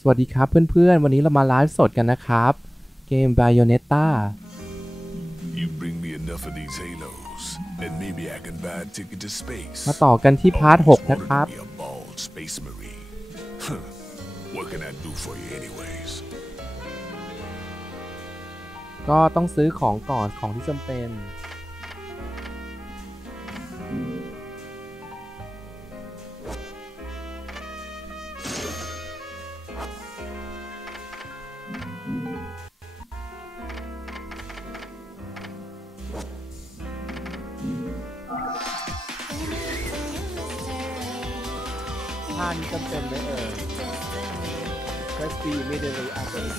สวัสดีครับเพื่อนๆวันนี้เรามาไลฟ์สดกันนะครับเกม Bayonetta มาต่อกันที่พาร์ท 6 นะครับก็ต้องซื้อของก่อนของที่จำเป็นท่านี้จำเป็นไหมLet's see immediately after this.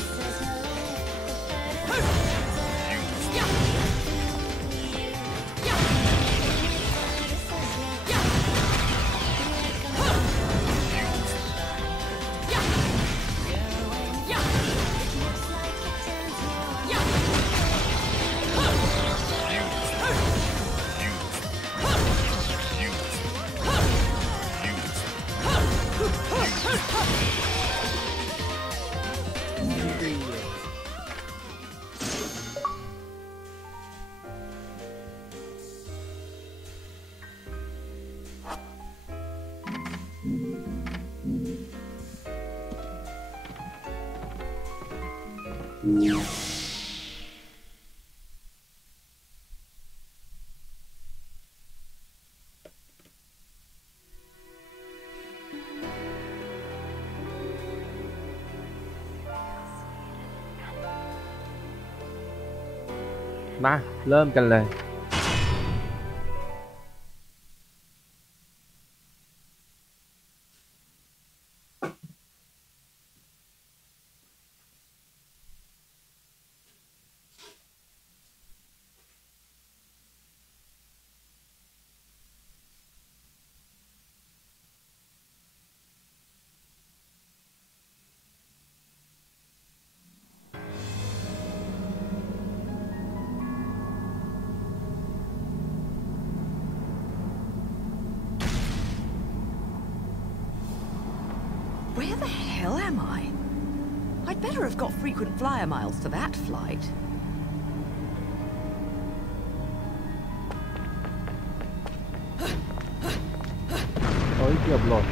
มาเริ่มกันเลยWhere the hell am I? I'd better have got frequent flyer miles for that flight. โอ้ยเกือบหล่น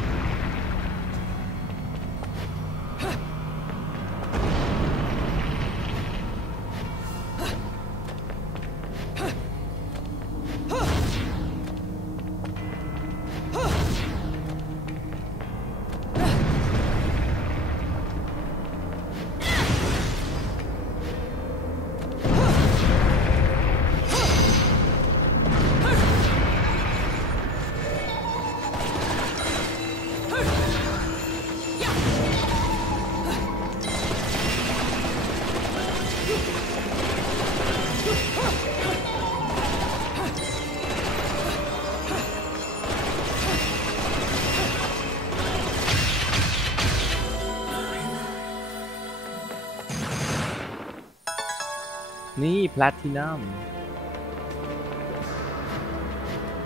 นี่แพลทินัม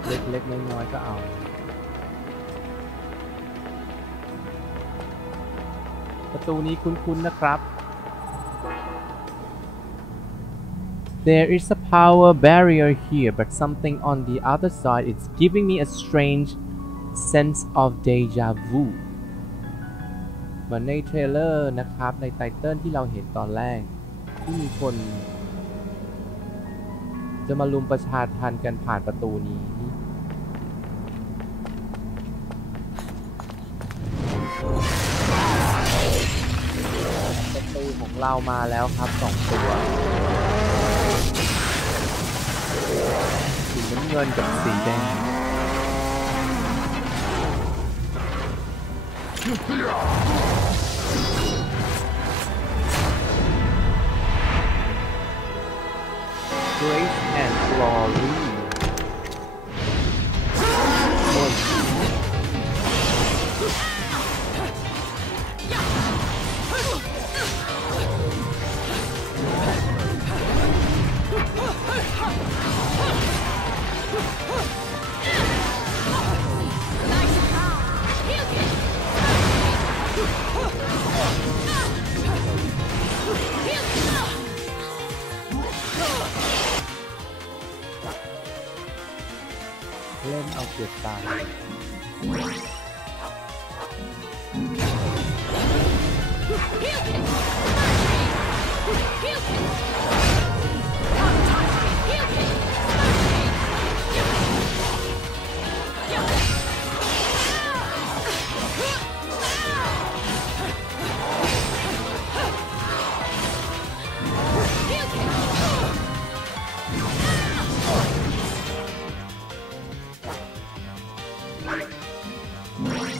เล็กๆน้อยๆก็เอาประตูนี้คุ้นๆนะครับ There is a power barrier here but something on the other side is giving me a strange sense of deja vu เหมือนในเทรลเลอร์นะครับในไตเติ้ลที่เราเห็นตอนแรกที่มีคนจะมาลุมประชาทัณฑ์กันผ่านประตูนี้ประตูของเรามาแล้วครับ2ตัวสีน้ำเงินกับสีแดงGrace and Glory โ เล่นเอาเกียรติตาย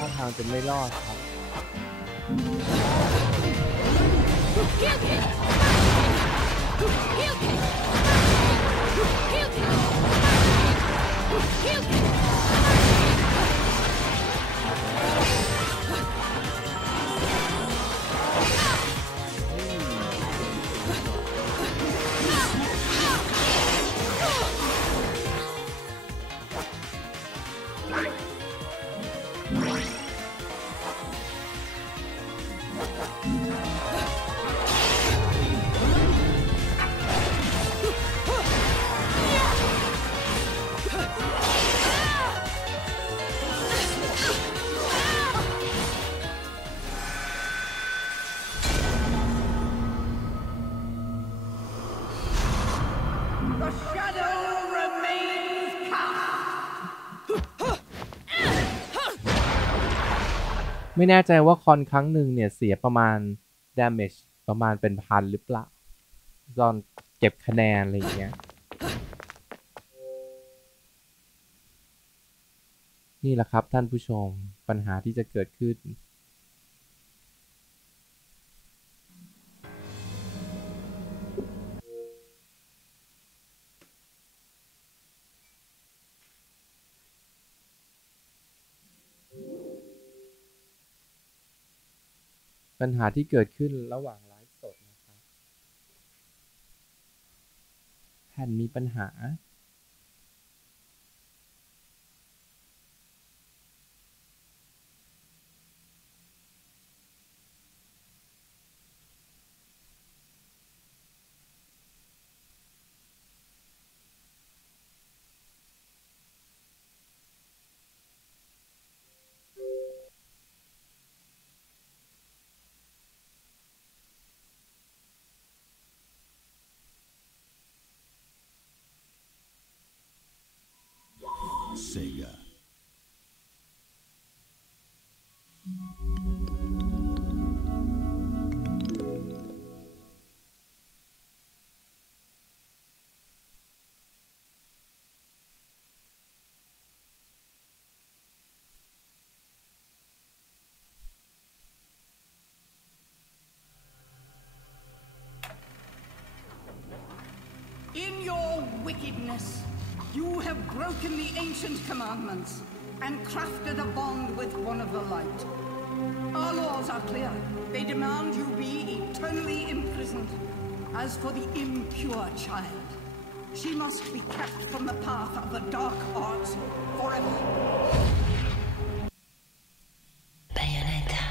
ท่าทางจะไม่รอดครับไม่แน่ใจว่าคอนครั้งหนึ่งเนี่ยเสียประมาณ damage ประมาณเป็นพันหรือเปล่าตอนเก็บคะแนนอะไรอย่างเงี้ยนี่แหละครับท่านผู้ชมปัญหาที่จะเกิดขึ้นปัญหาที่เกิดขึ้นระหว่างไลฟ์สดนะครับแผ่นมีปัญหาSega. In your wickedness, you have broken the ancient commandments and crafted a bond with one of the light. Our laws are clear. They demand you be eternally imprisoned. As for the impure child, she must be kept from the path of the dark arts forever. Bayonetta.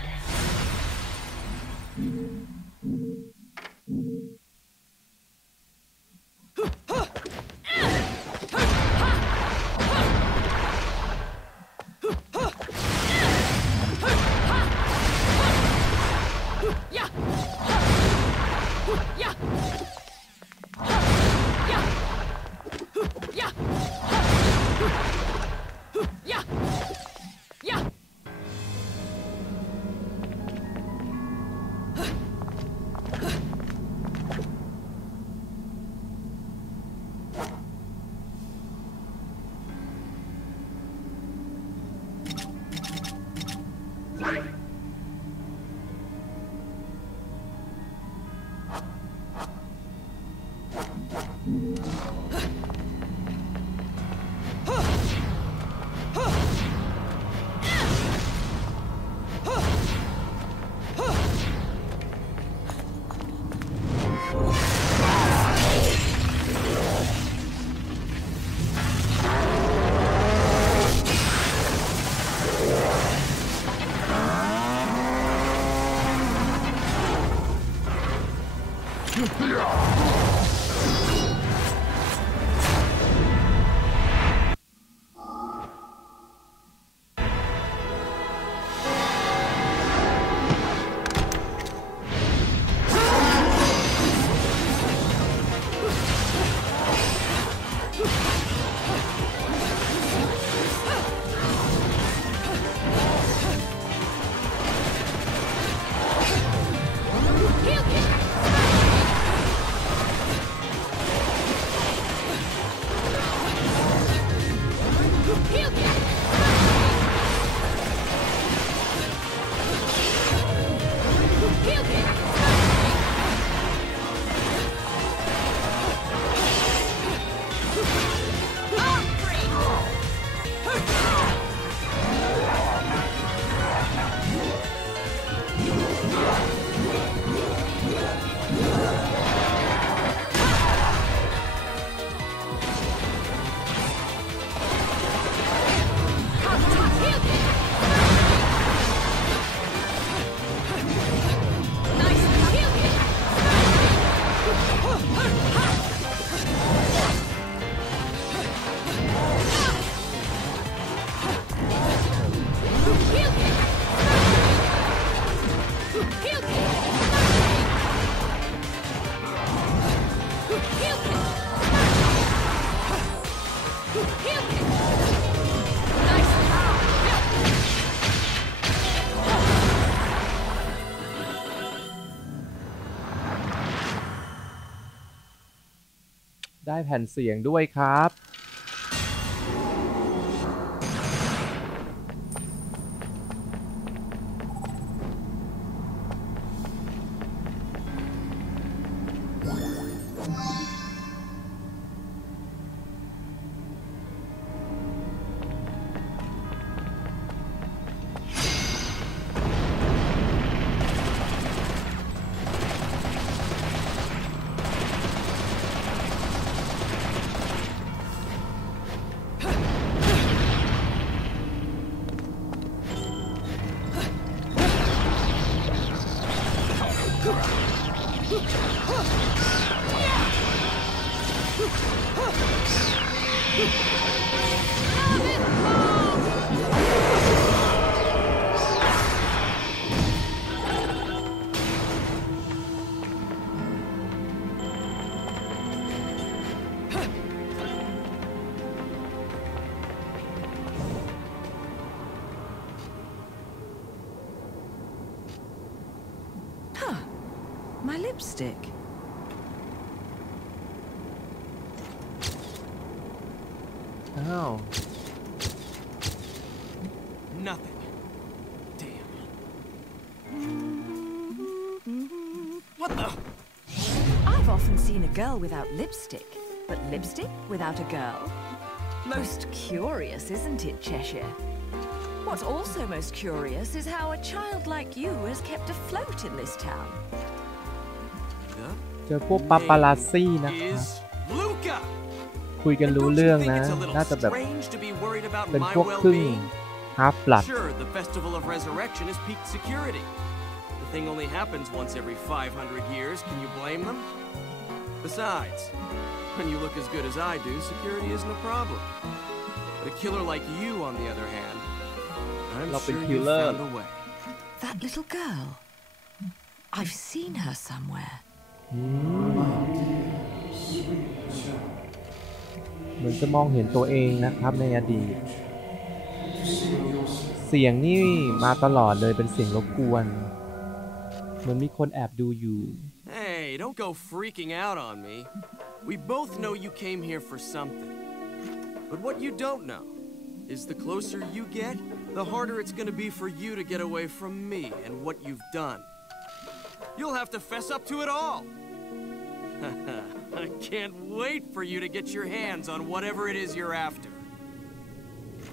ได้แผ่นเสียงด้วยครับ My lipstick. Oh. Nothing. Damn. What the? I've often seen a girl without lipstick, but lipstick without a girl? Most curious, isn't it, Cheshire? What's also most curious is how a child like you has kept afloat in this town. เจอพวกปาปารัสซี่นะครับคุยกันรู้เรื่องนะน่าจะแบบเป็นพวกครึ่งhalf blood. Sure, the Festival of Resurrection is peak security. The thing only happens once every 500 years. Can you blame them? Besides, when you look as good as I do, security isn't a problem. But a killer like you, on the other hand, I'm sure you found a way. That little girl. I've seen her somewhere. เหมือนจะมองเห็นตัวเองนะครับในอดีตเสียงนี่มาตลอดเลยเป็นเสียงรบกวนเหมือนมีคนแอบดูอยู่ Hey, don't go freaking out on me. We both know you came here for something. But what you don't know is the closer you get, the harder it's going to be for you to get away from me and what you've done. You'll have to fess up to it all. I can't wait for you to get your hands on whatever it is you're after.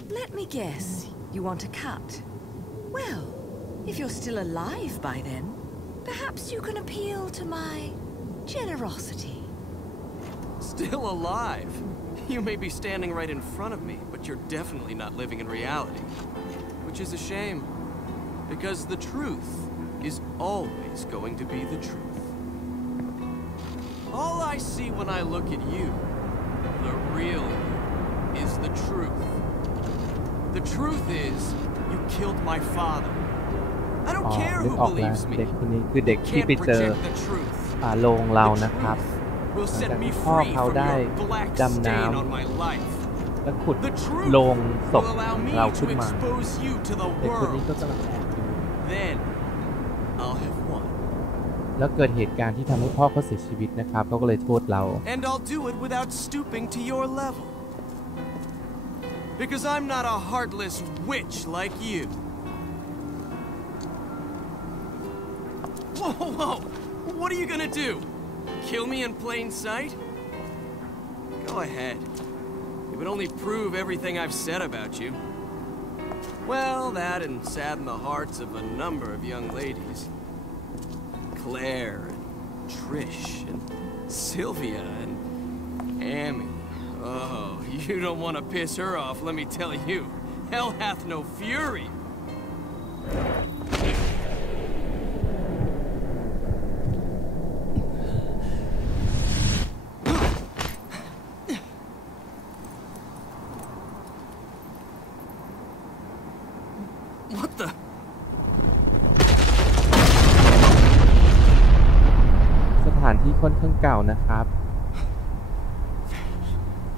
Let me guess, you want a cut? Well, if you're still alive by then, perhaps you can appeal to my generosity. Still alive? You may be standing right in front of me, but you're definitely not living in reality. Which is a shame, because the truth is always going to be the truth. All I see when I look at you, the real you, is the truth. The truth is, you killed my father. I อ๋ don't อ care นึก who ออกแล้ว believes me. เด็กคนนี้คือเด็กที่ Can't ไปเจอ reject the truth. โรงเรา The นะครับ truth will หลัง set จาก me ที่พ่อ free เขา from ได้ your black ดำน้ stain on my life. ำและขุด The โล truth งศพ will allow me เรา to ขึ้นมา expose you to the เด็กคนนี้ world. ก็กำลังแอบดู Then, I'll have won. แล้วเกิดเหตุการณ์ที่ทำให้พ่อเขาเสียชีวิตนะครับเขาก็เลยโทษเรา And I'll do it without stooping to your level. Because I'm not a heartless witch like you. Whoa, whoa! What are you gonna do? Kill me in plain sight? Go ahead. It would only prove everything I've said about you. Well, that and sadden the hearts of a number of young ladies. Claire and Trish and Sylvia and Amy. Oh, you don't want to piss her off, let me tell you. Hell hath no fury. What the? สถานที่ค่อนข้างเก่านะครับ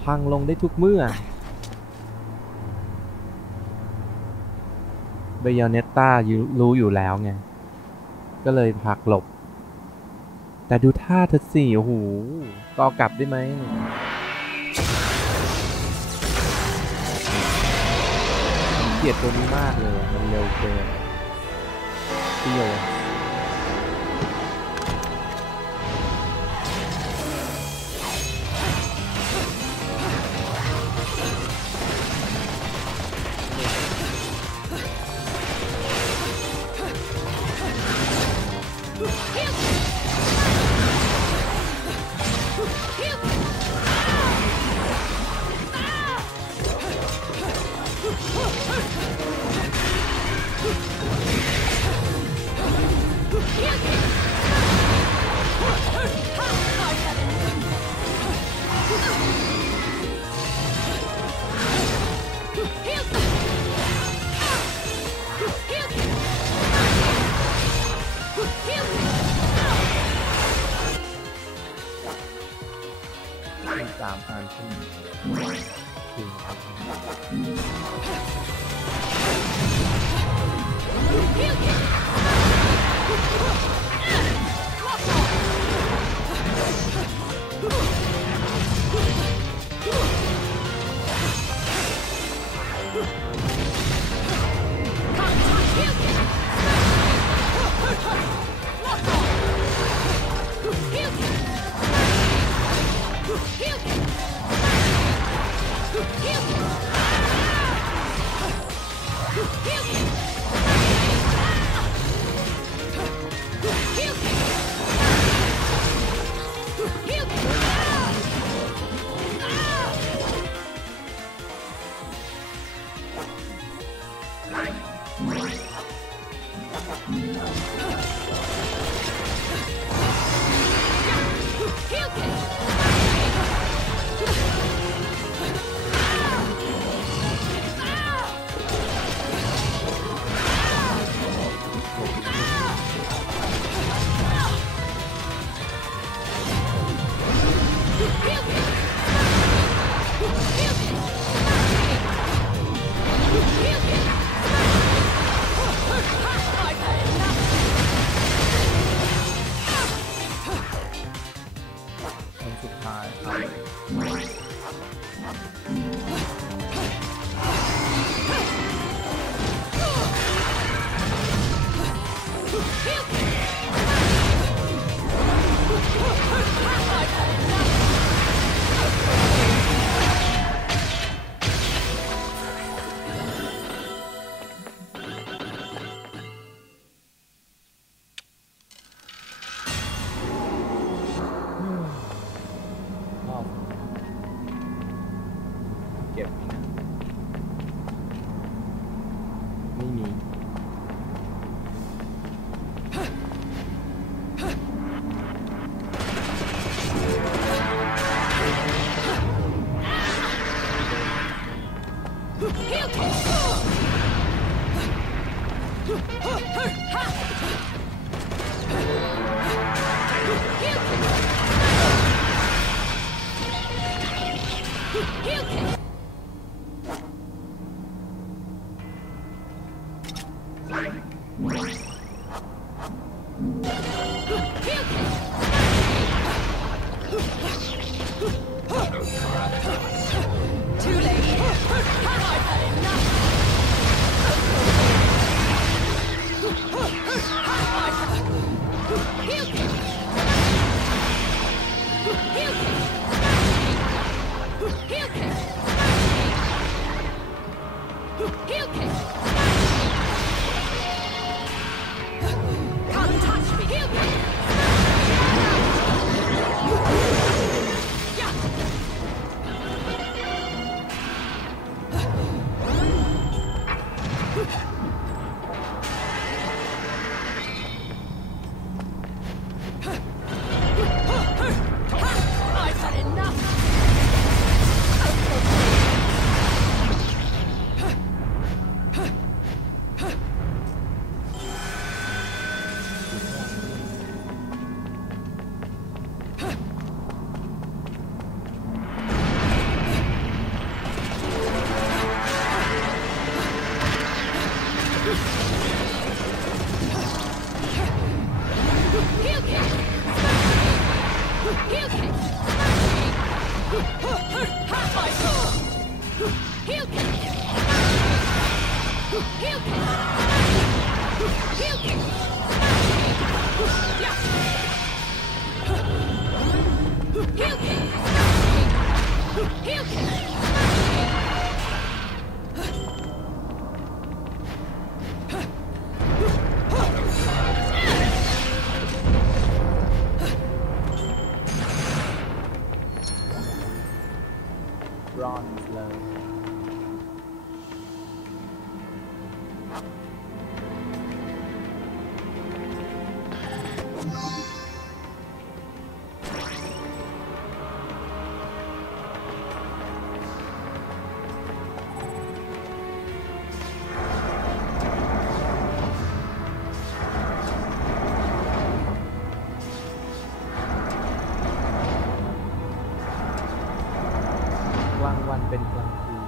พังลงได้ทุกเมื่อ เบยอเนตตารู้อยู่แล้วไง ก็เลยผลักหลบ แต่ดูท่าเธอสิโอ้โหก็กลับได้ไหมเกลียดตัวนี้มากเลยมันเร็วเกินเที่ยว 3 อันที่ bronze เลย กลางวันเป็นกลางคืน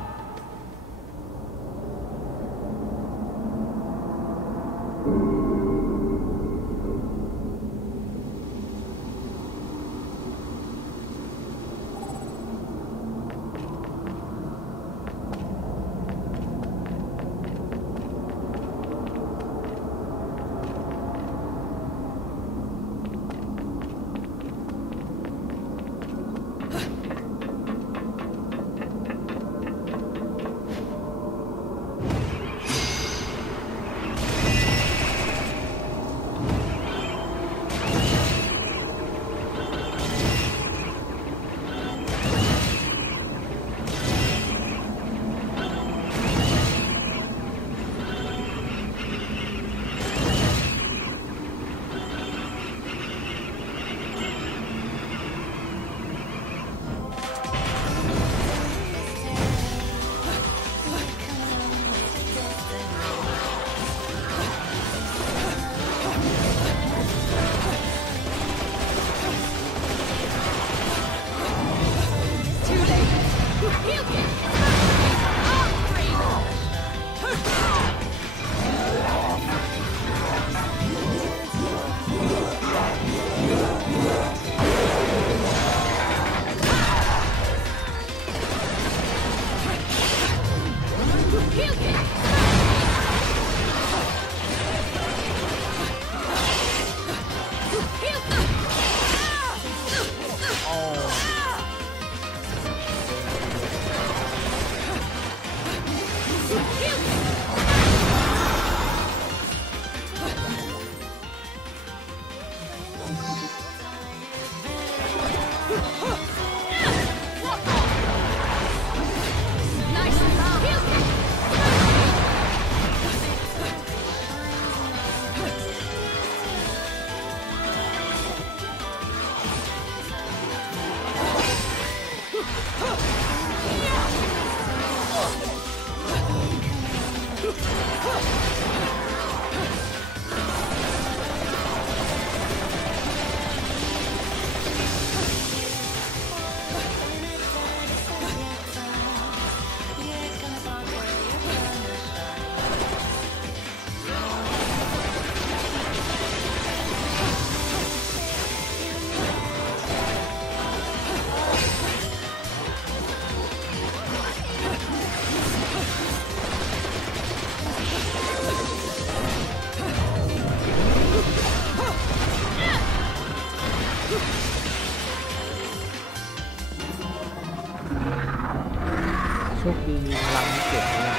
โชคดีมีพลังที่เก็บไว้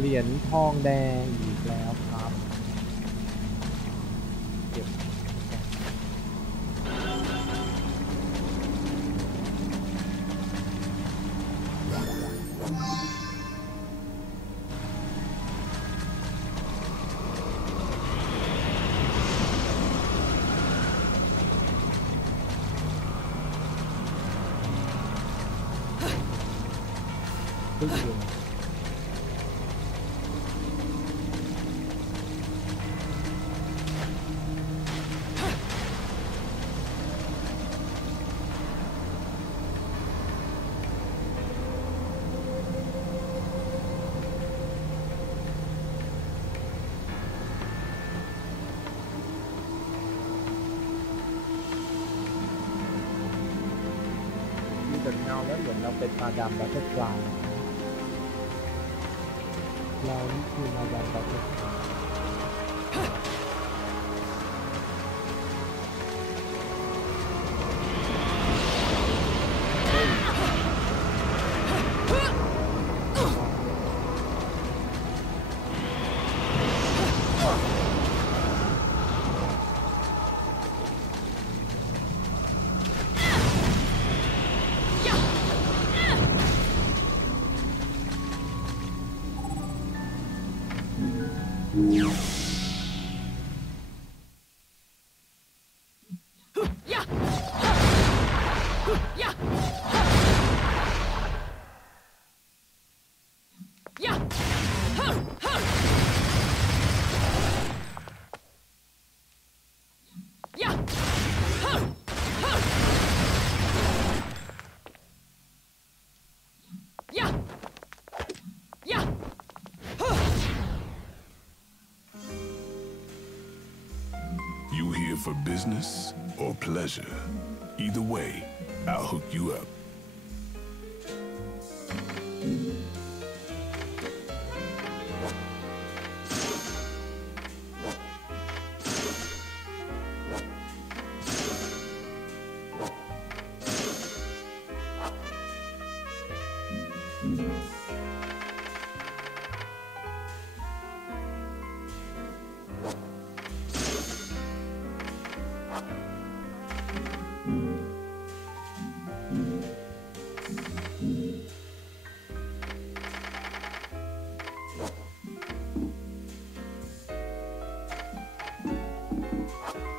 เหรียญทองแดงอีกแล้วครับเก็บตึ้งเลยจากเงาแล้วเหมือนเราเป็นมาดามบัตเตอร์ฟลายเรานี่คือมาดามบัตเตอร์ฟลายYou here for business or pleasure? Either way, I'll hook you up.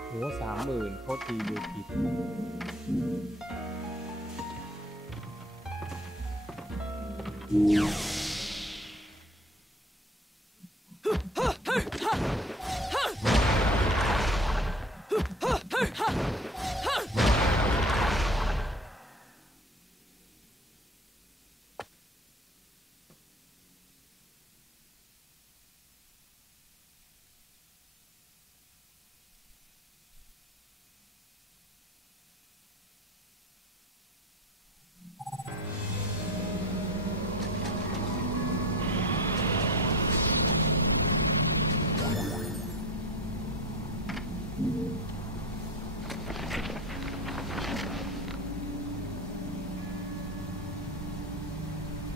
โห30,000โคตรดีดูผิด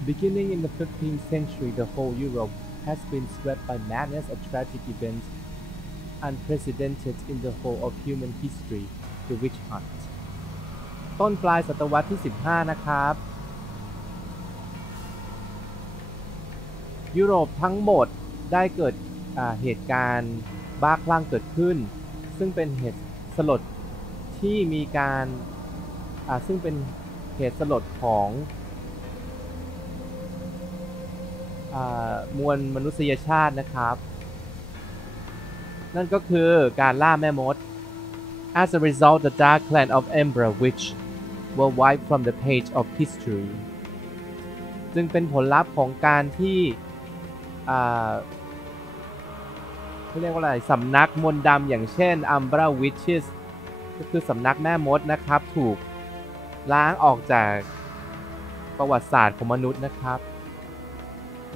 Beginning in the 15th century, the whole Europe has been swept by madness, a tragic event unprecedented in the whole of human history, the witch hunt. ต้นปลายศตวรรษที่ 15 นะครับ ยุโรปทั้งหมดได้เกิดเหตุการณ์บ้าคลั่งเกิดขึ้นซึ่งเป็นเหตุสลดที่มีการซึ่งเป็นเหตุสลดของมวลมนุษยชาตินะครับนั่นก็คือการล่าแม่มด As a result, the dark clan of Ember Witch were wiped from the page of history จึงเป็นผลลัพธ์ของการที่เขาเรียกว่าอะไรสำนักมนต์ดำอย่างเช่น Umbra Witches ก็คือสำนักแม่มดนะครับถูกล้างออกจากประวัติศาสตร์ของมนุษย์นะครับ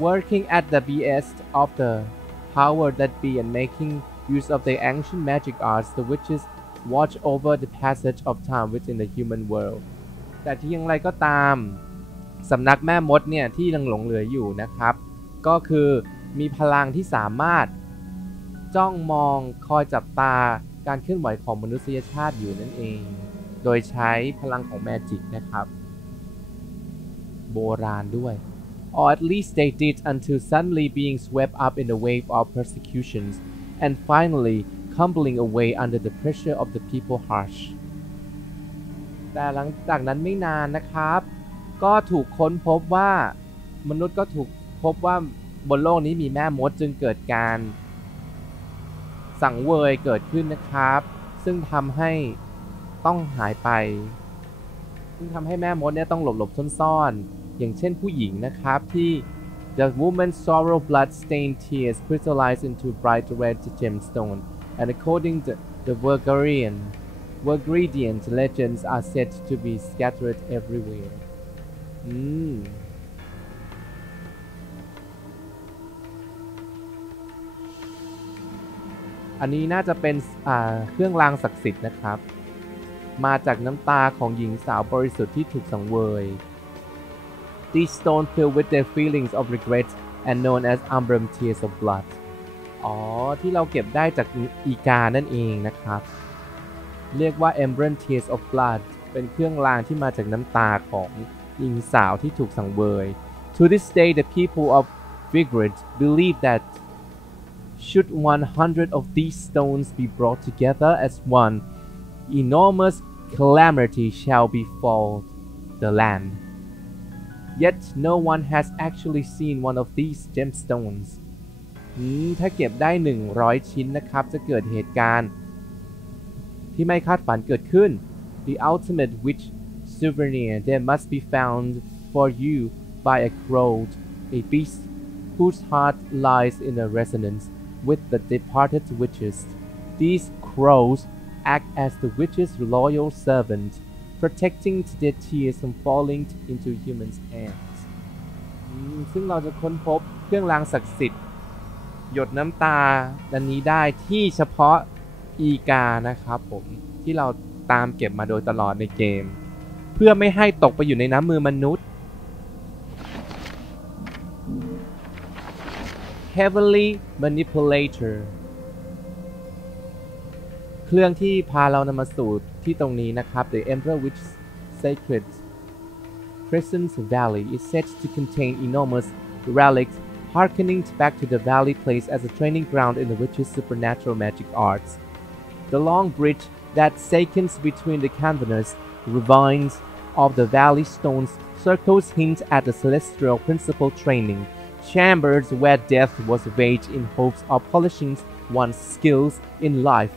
working at the behest of the power that be and making use of the ancient magic arts the witches watch over the passage of time within the human world แต่ที่อย่างไรก็ตามสำนักแม่มดเนี่ยที่ยังหลงเหลืออยู่นะครับก็คือมีพลังที่สามารถจ้องมองคอยจับตาการเคลื่อนไหวของมนุษยชาติอยู่นั่นเองโดยใช้พลังของแมจิกนะครับโบราณด้วย or at least they did until suddenly being swept up in a wave of persecutions and finally crumbling away under the pressure of the people harsh แต่หลังจากนั้นไม่นานนะครับก็ถูกค้นพบว่ามนุษย์ก็ถูกพบว่าบนโลกนี้มีแม่มดจึงเกิดการสังเวยเกิดขึ้นนะครับซึ่งทำให้ต้องหายไปซึ่งทำให้แม่มดเนี่ยต้องหลบซ่อนๆอย่างเช่นผู้หญิงนะครับที่ the woman's sorrow blood stained tears crystallized into bright red gemstone and according to the Bulgarian legends are said to be scattered everywhere อันนี้น่าจะเป็นเครื่องรางศักดิ์สิทธิ์นะครับมาจากน้ำตาของหญิงสาวบริสุทธิ์ที่ถูกสังเวย These stones filled with their feelings of regret and known as Umbrum tears of blood อ๋อที่เราเก็บได้จากอีกานั่นเองนะครับเรียกว่า Umbrum tears of blood เป็นเครื่องรางที่มาจากน้ำตาของหญิงสาวที่ถูกสังเวย To this day the people of Vigrid believe that should 100 of these stones be brought together as one enormous calamity shall befall the land. Yet no one has actually seen one of these gemstones. ถ้าเก็บได้100ชิ้นนะครับจะเกิดเหตุการณ์ที่ไม่คาดฝันเกิดขึ้น The ultimate witch souvenir there must be found for you by a crow, a beast whose heart lies in a resonance with the departed witches. These crows act as the witch's loyal servant, protecting their tears from falling into humans' hands. ซึ่งเราจะค้นพบเครื่องรางศักดิ์สิทธิ์หยดน้ำตาดันนี้ได้ที่เฉพาะอีกานะครับผมที่เราตามเก็บมาโดยตลอดในเกมเพื่อไม่ให้ตกไปอยู่ในน้ำมือมนุษย์ Heavenly Manipulator เครื่องที่พาเรานำมาสู่ที่ตรงนี้นะครับ The Emperor Witch Sacred Crescent Valley is said to contain enormous relics harkening back to the valley place as a training ground in the witch's supernatural magic arts. The long bridge that sections between the caverns ravines of the valley stones circles hint at the celestial principle training, chambers where death was waged in hopes of polishing one's skills in life.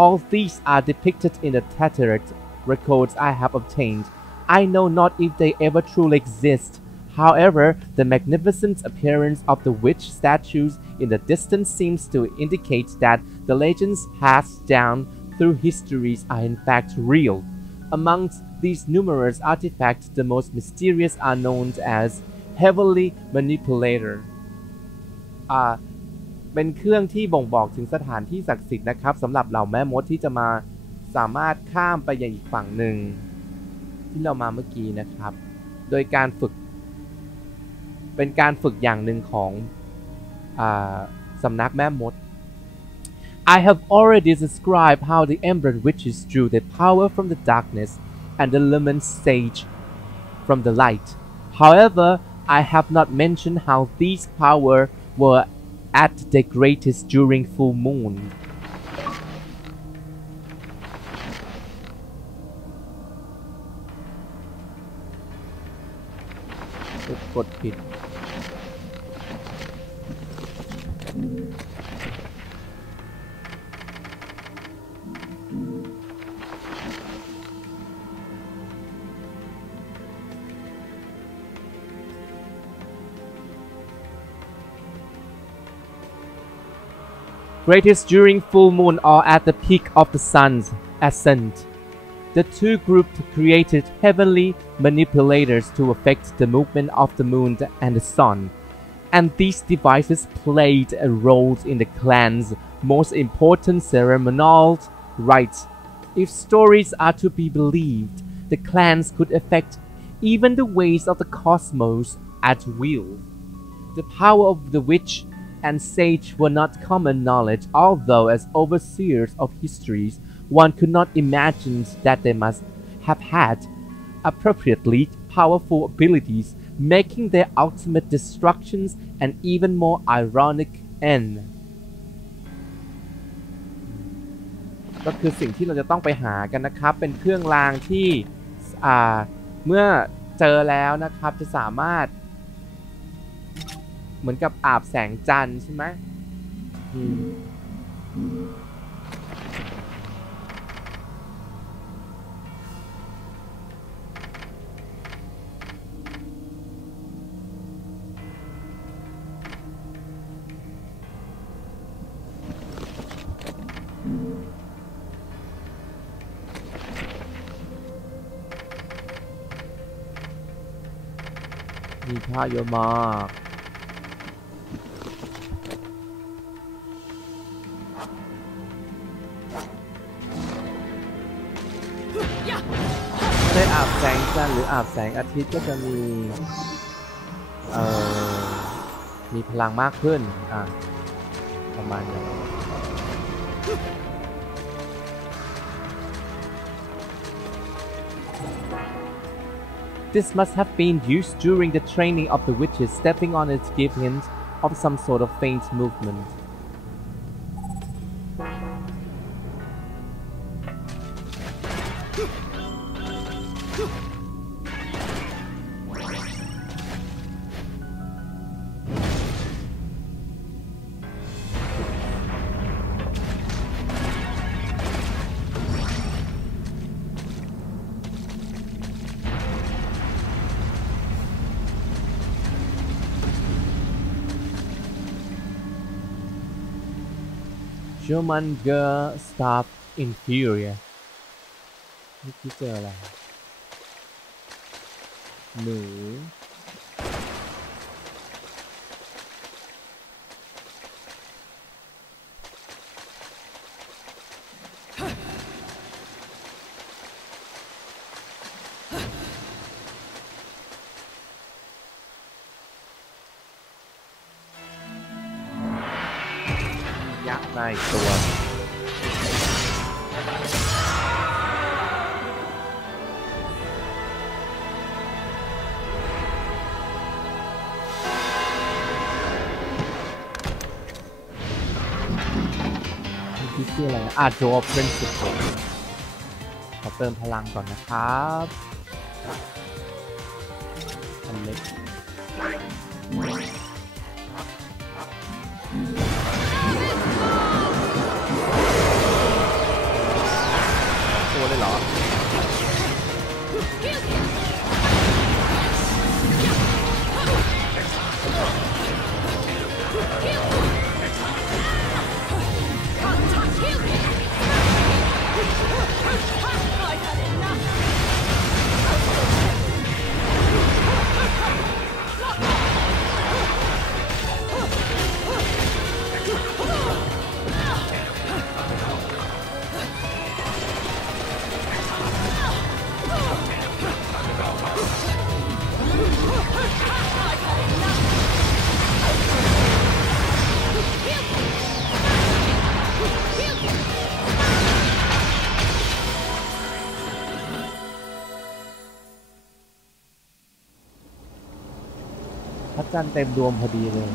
All these are depicted in the tattered records I have obtained. I know not if they ever truly exist. However, the magnificent appearance of the witch statues in the distance seems to indicate that the legends passed down through histories are in fact real. Amongst these numerous artifacts, the most mysterious are known as Heavenly Manipulator. เป็นเครื่องที่บ่งบอกถึงสถานที่ศักดิ์สิทธิ์นะครับสำหรับเหล่าแม่มดที่จะมาสามารถข้ามไปยังอีกฝั่งหนึ่งที่เรามาเมื่อกี้นะครับโดยการฝึกเป็นการฝึกอย่างหนึ่งของสำนักแม่มด I have already described how the Ember Witches drew their power from the darkness and the Lemon Sage from the light. However, I have not mentioned how these powers were at their greatest during full moon. กดผิด Greatest during full moon or at the peak of the suns. ascent. The two groups created heavenly manipulators to affect the movement of the moon and the sun, and these devices played a role in the clan's most important ceremonial rites. If stories are to be believed, the clans could affect even the ways of the cosmos at will. The power of the witch and sage were not common knowledge, although as overseers of histories, one could not imagine that they must have had appropriately powerful abilities, making their ultimate destructions an even more ironic end. ก็คือสิ่งที่เราจะต้องไปหากันนะครับเป็นเครื่องรางที่เมื่อเจอแล้วนะครับจะสามารถเหมือนกับอาบแสงจันทร์ใช่ไหมมีผ้าเยอะมากได้อาบแสงจันทร์หรืออาบแสงอาทิตย์ก็จะมีพลังมากขึ้นประมาณนี้ This must have been used during the training of the witches. Stepping on it gave hints of some sort of faint movement. German girl staff inferior นี่คิดเจออะไรหนูยักษ์ในตัวนี่ชื่ออะไรDraw Principle ขอเติมพลังก่อนนะครับอันเล็กตัวเลยเหรอพระจันทร์เต็มดวงพอดีเลย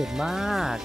เกลียดมาก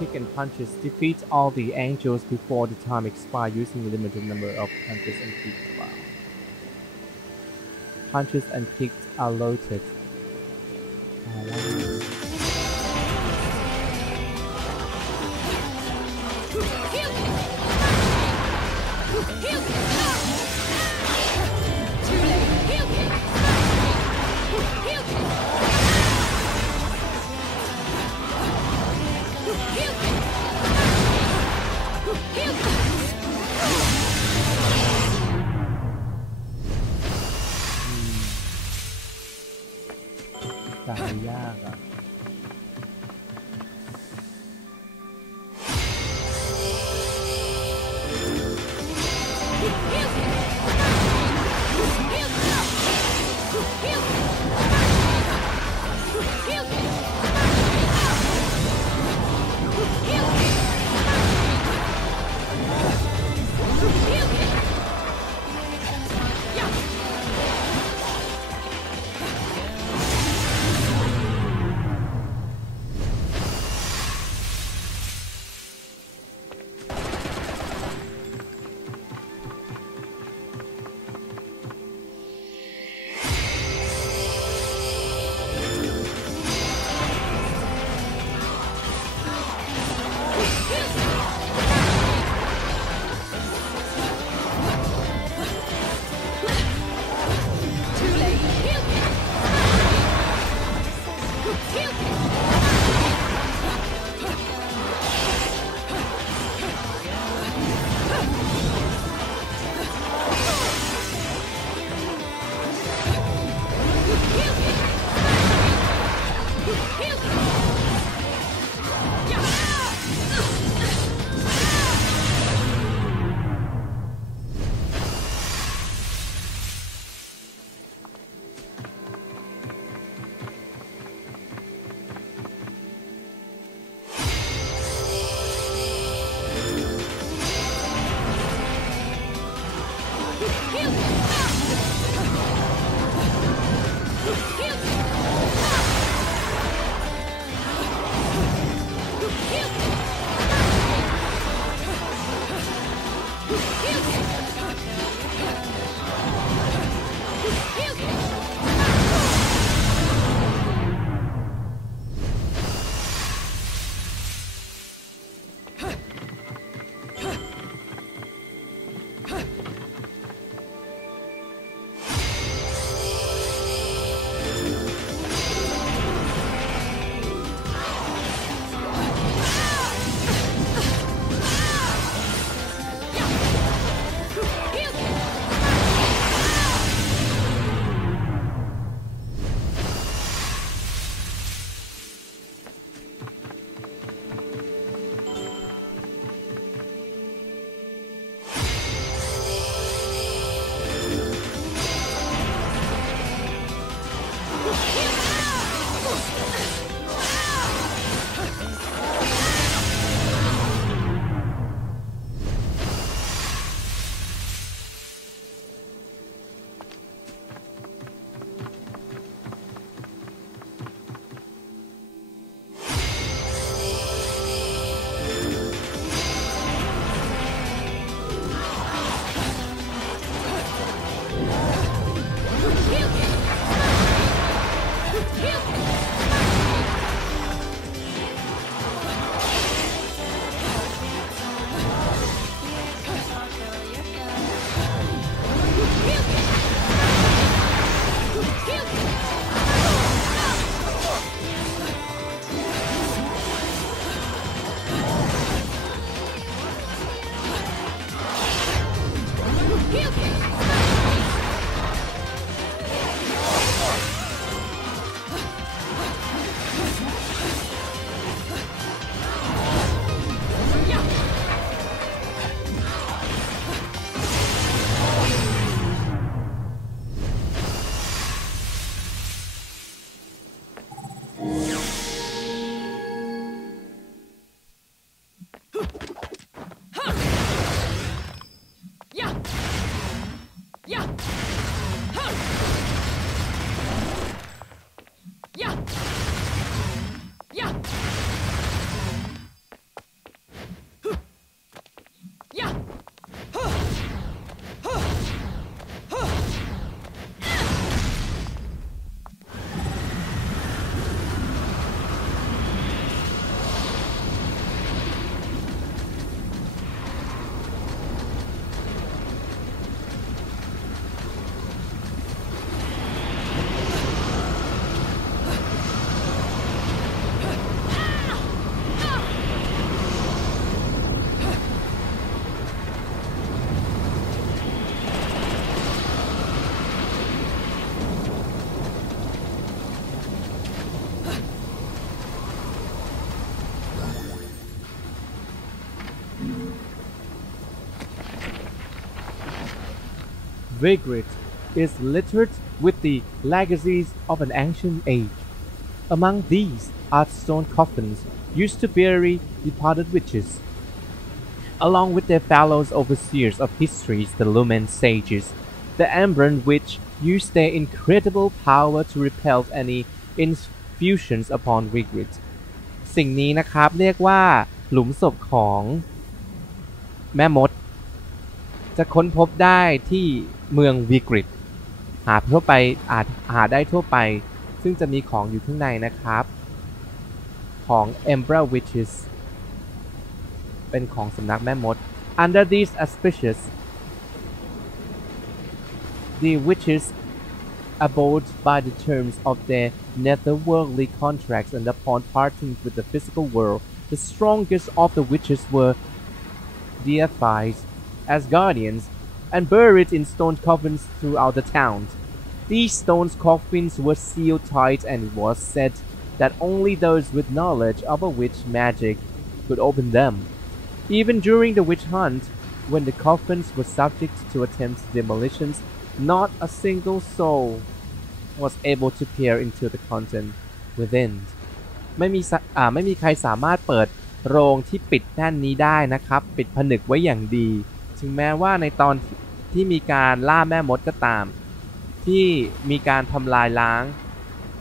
Kick and punches. Defeat all the angels before the time expires using a limited number of punches and kicks. Wow. Punches and kicks are loaded. Vigrid is littered with the legacies of an ancient age. Among these are stone coffins used to bury departed witches, along with their fellow overseers of histories, the Lumen sages. The Ambron Witch used their incredible power to repel any infusions upon Vigrid. สิ่งนี้นะครับเรียกว่าหลุมศพของแม่มดจะค้นพบได้ที่เมืองวิกฤตหาทั่วไปหาได้ทั่วไปซึ่งจะมีของอยู่ข้างในนะครับของ Embra Witches เป็นของสำนักแม่มด Under these auspices the witches abode by the terms of their netherworldly contracts, and upon parting with the physical world, the strongest of the witches were deified as guardians and buried in stone coffins throughout the town. These stone coffins were sealed tight, and it was said that only those with knowledge of a witch magic could open them. Even during the witch hunt, when the coffins were subject to attempted demolitions, not a single soul was able to peer into the content within. ไม่มีใครสามารถเปิดโรงที่ปิดแน่นนี้ได้นะครับปิดผนึกไว้อย่างดีถึงแม้ว่าในตอนที่มีการล่าแม่มดก็ตามที่มีการทำลายล้าง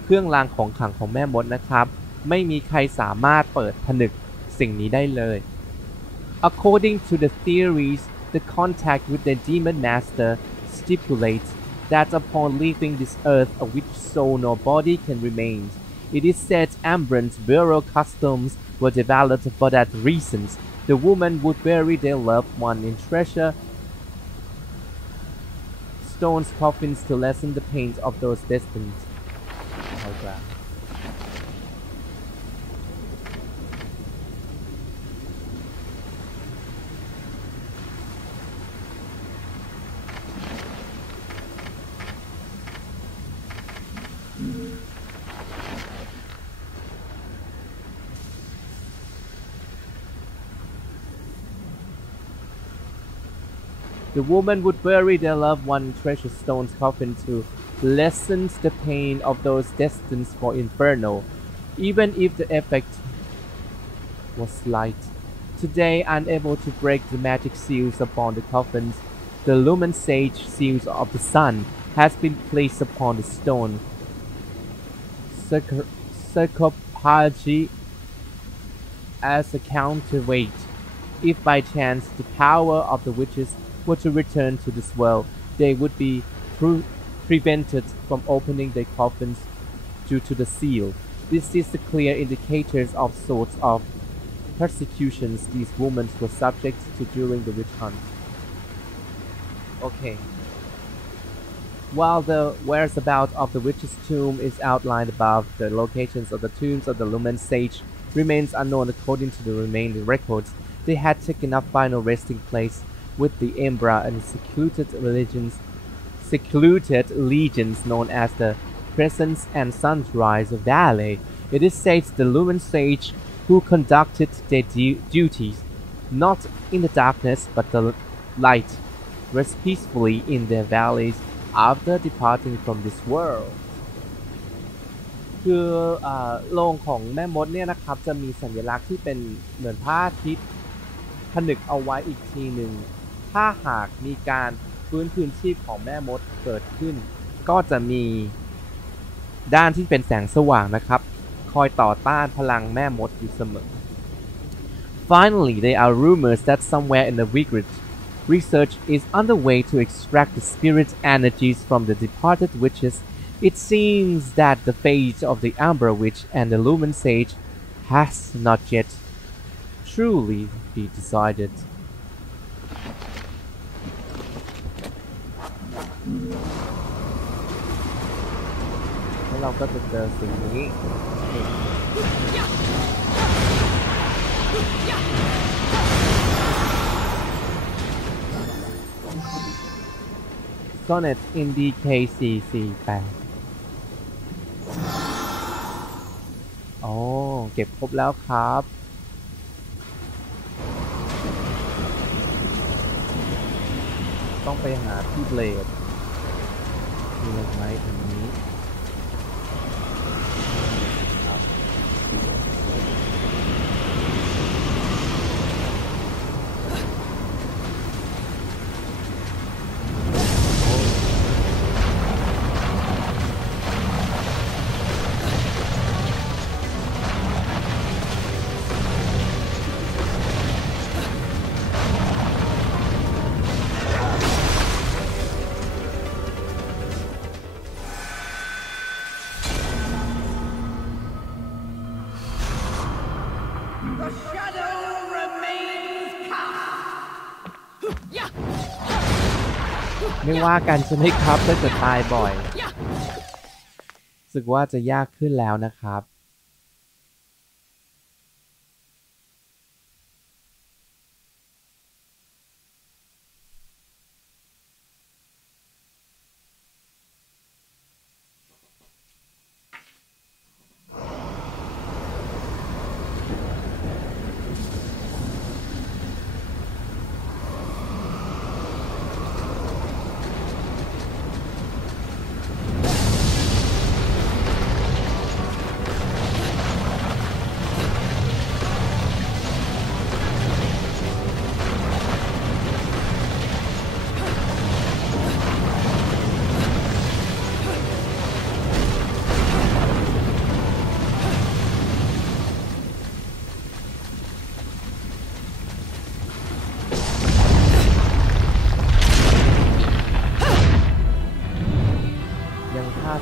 เครื่องรางของขลังของแม่มดนะครับไม่มีใครสามารถเปิดผนึกสิ่งนี้ได้เลย According to the theories, the contact with the demon master stipulates that upon leaving this earth a witch soul nor body can remain. It is said Ambron's burial customs were developed for that reason. The woman would bury their loved one in treasure stones coffins to lessen the pain of those destined. The woman would bury their loved one in treasure stones coffin to lessen the pain of those destined for inferno, even if the effect was slight. Today, unable to break the magic seals upon the coffins, the lumen sage seals of the sun has been placed upon the stone sarcophagi as a counterweight. If by chance the power of the witches were to return to this world, they would be prevented from opening their coffins due to the seal. This is a clear indicator of sorts of persecutions these women were subject to during the witch hunt. Okay. While the whereabouts of the witch's tomb is outlined above, the locations of the tombs of the lumen sage remains unknown according to the remaining records. They had taken up final resting place with the Embra and secluded legions known as the Crescents and Sunrise Valley. It is said the lumen sage who conducted their duties, not in the darkness but the light, rest peacefully in their valleys after departing from this world. คือโรงของแม่มดเนี่ยนะครับจะมีสัญลักษณ์ที่เป็นเหมือนพระอาทิตย์ผนึกเอาไว้อีกทีหนึ่งถ้าหากมีการฟื้นคืนชีพของแม่มดเกิดขึ้นก็จะมีด้านที่เป็นแสงสว่างนะครับคอยต่อต้านพลังแม่มดอยู่เสมอ Finally, there are rumors that somewhere in the Vigrid, research is underway to extract the spirit energies from the departed witches. It seems that the fate of the Amber Witch and the Lumen Sage has not yet truly been decided. แล้วเราก็จะเจอสิ่งนี้ Sonnet NDK 448อ๋อเก็บครบแล้วครับต้องไปหาที่เบลด มีอะไรไหมอันนี้ไม่ว่ากันใช่ไหมครับถ้าเกิดตายบ่อยรู้สึกว่าจะยากขึ้นแล้วนะครับ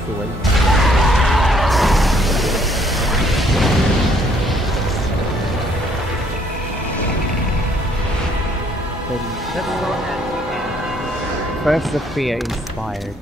สวยเป็น First Sphere inspired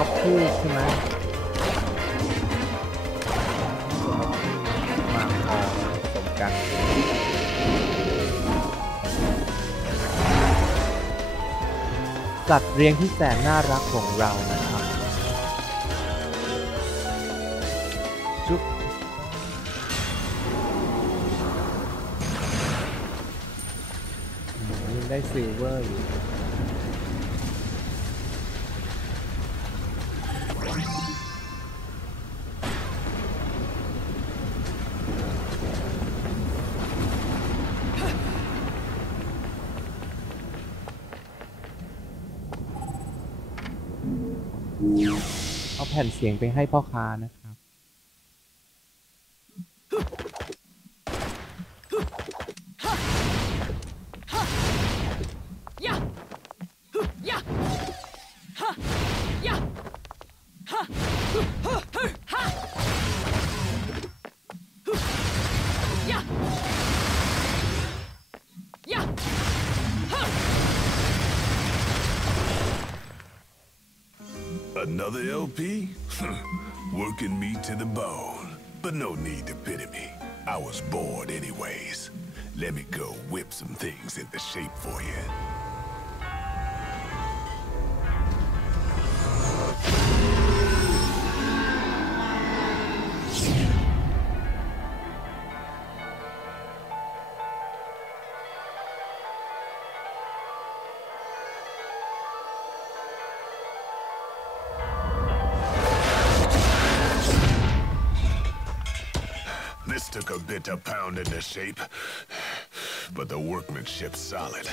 นกคู่ใช่ไหมมาพอผสมกันสัตว์เลี้ยงที่แสนน่ารักของเรานะครับจุ๊บยังได้ซิลเวอร์อยู่เอาแผ่นเสียงไปให้พ่อค้านะครับ Another LP? Working me to the bone. But no need to pity me. I was bored anyways. Let me go whip some things into shape for you. 'This took a bit of pound into shape, but the workmanship's solid.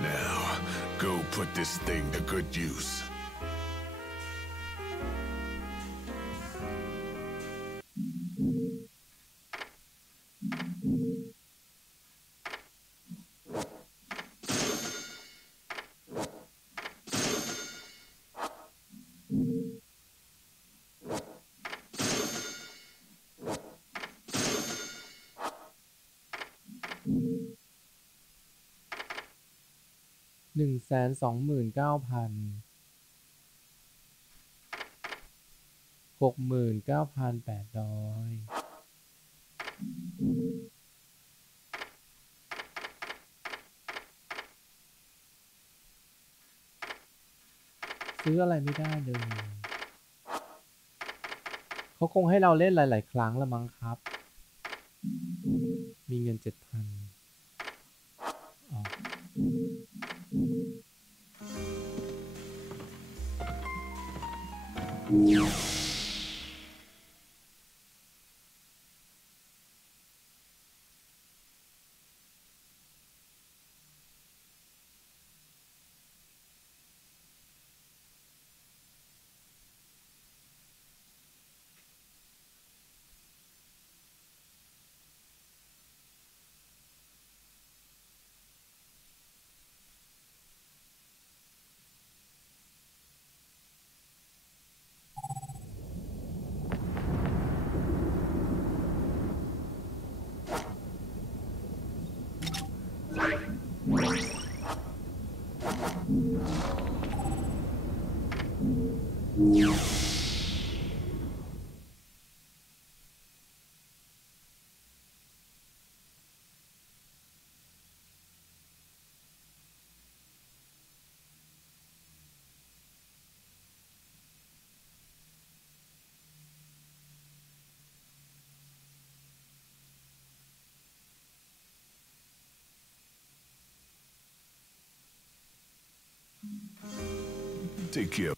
Now, go put this thing to good use. 129,000 69,800 ซื้ออะไรไม่ได้เลย เขาคงให้เราเล่นหลายๆครั้งละมั้งครับ มีเงิน 7,000 อ๋อ Take care.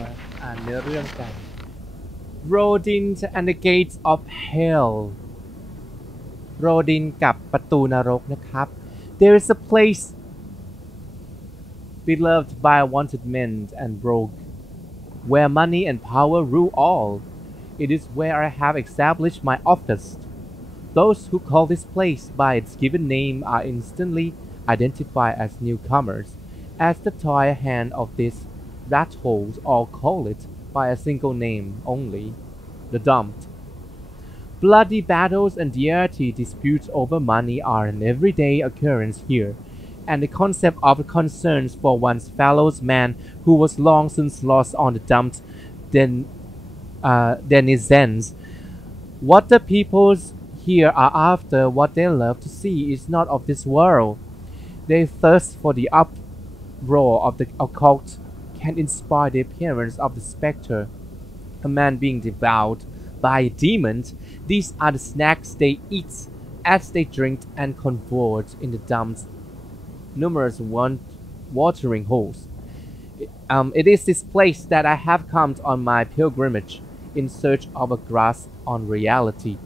มาอ่านเนื้อเรื่องกัน Rodin and the Gates of Hell Rodin กับประตูนรกนะครับ There is a place beloved by wanted men and broke where money and power rule all. It is where I have established my office. Those who call this place by its given name are instantly identified as newcomers. as the toy hand of these rat holes all call it by a single name only, the dumped. Bloody battles and deity disputes over money are an everyday occurrence here, and the concept of concerns for one's fellow man who was long since lost on the dumped denizens. What the peoples here are after, what they love to see, is not of this world. They thirst for the uproar of the occult, can inspire the appearance of the spectre, a man being devoured by a demon. These are the snacks they eat as they drink and converge in the dump's numerous watering holes. It is this place that I have come on my pilgrimage in search of a grasp on reality.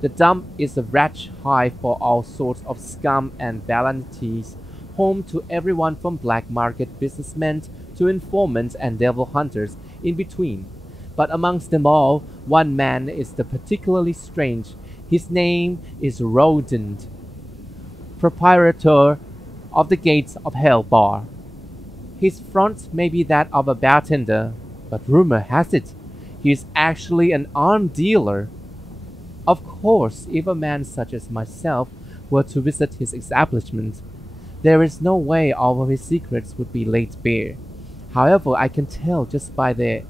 The dump is a wretched hive for all sorts of scum and vanities, home to everyone from black market businessmen to informants and devil hunters in between. But amongst them all, one man is the particularly strange. His name is Rodent, proprietor of the Gates of Hell bar. His front may be that of a bartender, but rumor has it he is actually an arms dealer. Of course, if a man such as myself were to visit his establishment, there is no way all of his secrets would be laid bare. However, I can tell just by the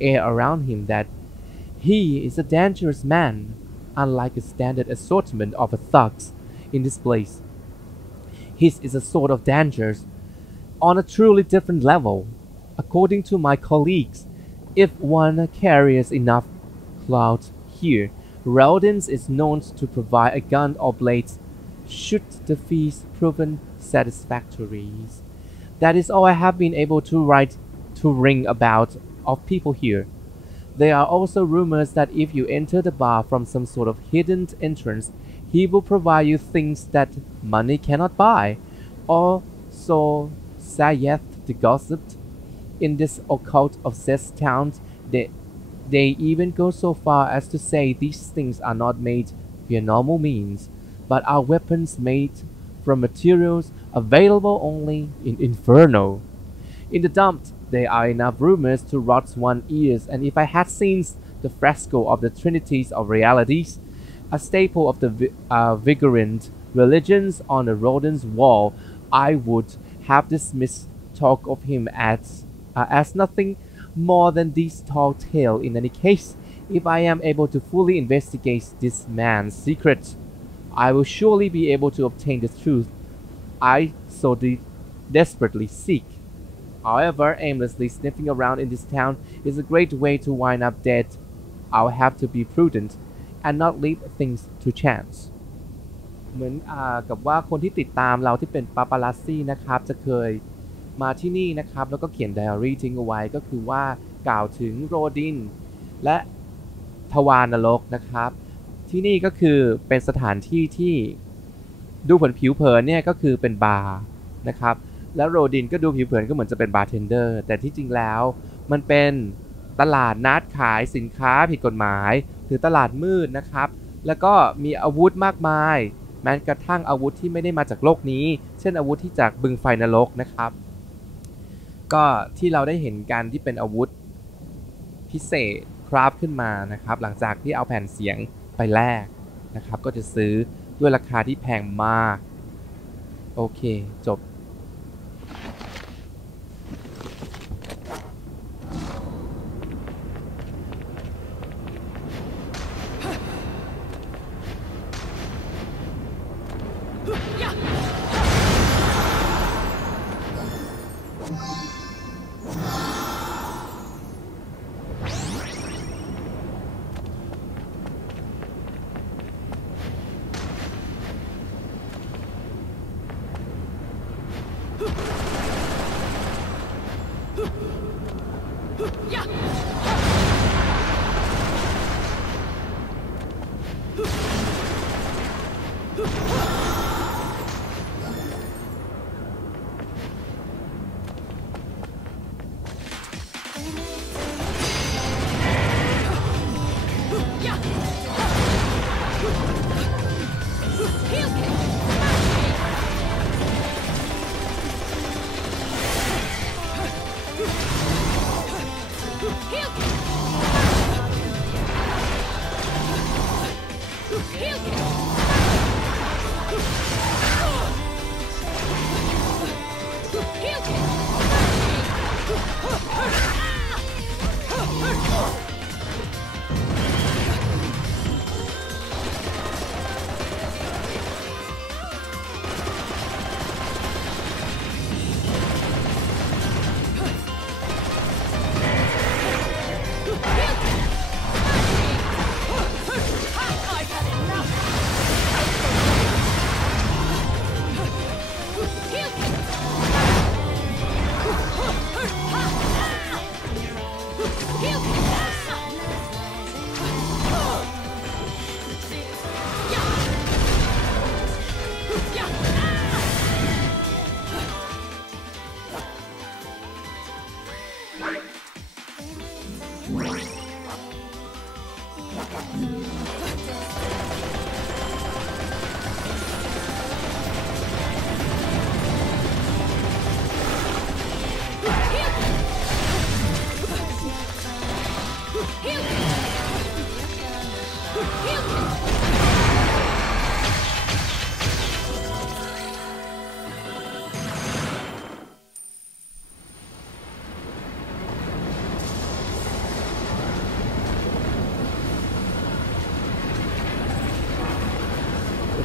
air around him that he is a dangerous man, unlike a standard assortment of thugs in this place. His is a sort of dangers on a truly different level. According to my colleagues, if one carries enough clout here, Rodents is known to provide a gun or blades should the fees proven satisfactory. That is all I have been able to write to ring about of people here. There are also rumors that if you enter the bar from some sort of hidden entrance, he will provide you things that money cannot buy. Or so saith the gossip. In this occult obsessed town, they even go so far as to say these things are not made via normal means, but are weapons made from materials available only in Inferno. In the dump, there are enough rumors to rot one's ears, and if I had seen the fresco of the Trinities of Realities, a staple of the vigorant religions on the rodent's wall, I would have dismissed talk of him as nothing more than these tall tales. In any case, if I am able to fully investigate this man's secret, I will surely be able to obtain the truth I so desperately seek. However, aimlessly sniffing around in this town is a great way to wind up dead. I'll have to be prudent and not leave things to chance. เหมือนกับว่าคนที่ติดตามเราที่เป็นปาปารัสซี่นะครับจะเคยมาที่นี่นะครับแล้วก็เขียนไดอารี่ทิ้งเอาไว้ก็คือว่ากล่าวถึงโรดินและทวารนรกนะครับที่นี่ก็คือเป็นสถานที่ที่ดูผลผิวเผินเนี่ยก็คือเป็นบาร์นะครับแล้วโรดินก็ดูผิวเผินก็เหมือนจะเป็นบาร์เทนเดอร์แต่ที่จริงแล้วมันเป็นตลาดนัดขายสินค้าผิดกฎหมายหรือตลาดมืดนะครับแล้วก็มีอาวุธมากมายแม้กระทั่งอาวุธที่ไม่ได้มาจากโลกนี้เช่นอาวุธที่จากบึงไฟนรกนะครับก็ที่เราได้เห็นกันที่เป็นอาวุธพิเศษคราฟขึ้นมานะครับหลังจากที่เอาแผ่นเสียงไปแลกนะครับก็จะซื้อด้วยราคาที่แพงมากโอเคจบ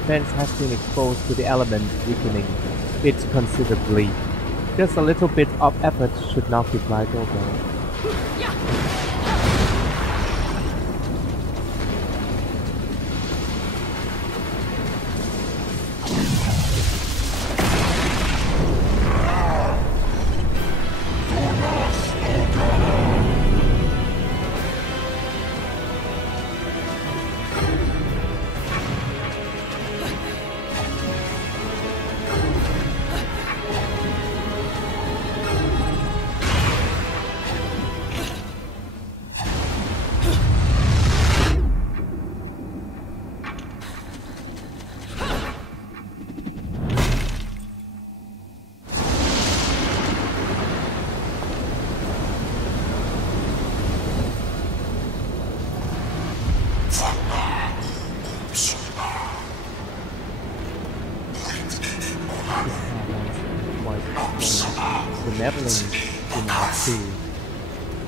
defense has been exposed to the elements, weakening it considerably. Just a little bit of effort should not be vital though.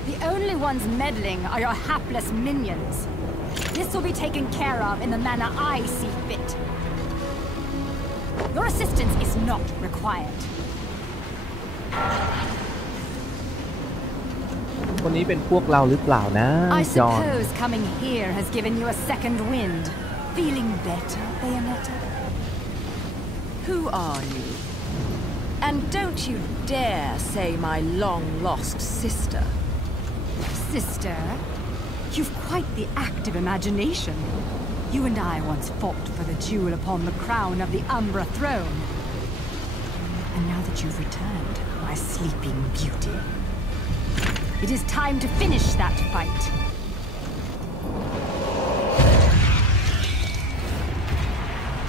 The only ones meddling are your hapless minions. This will be taken care of in the manner I see fit. Your assistance is not required. คนนี้เป็นพวกเราหรือเปล่านะ I suppose coming here has given you a second wind. Feeling better, Bayonetta? Who are you? And don't you dare say my long-lost sister. Sister? You've quite the active imagination. You and I once fought for the jewel upon the crown of the Umbra throne. And now that you've returned, my sleeping beauty, it is time to finish that fight.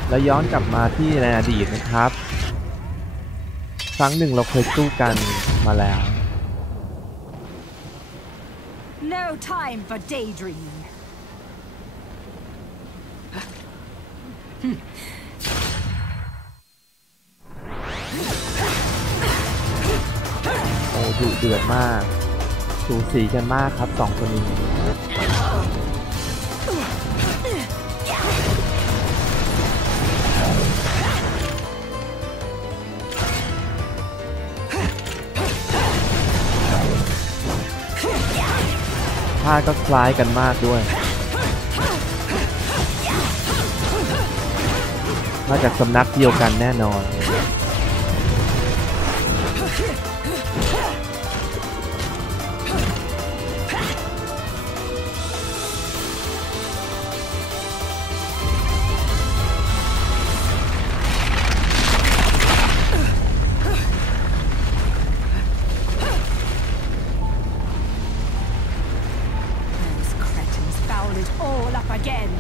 แล้วย้อนกลับมาที่ในอดีตนะครับ ครั้งหนึ่งเราเคยสู้กันมาแล้ว No time for daydreaming. โอ้ดุเดือดมากสูสีกันมากครับสองคนนี้ท่าก็คล้ายกันมากด้วยมาจากสำนักเดียวกันแน่นอน Those cretins fouled it all up again.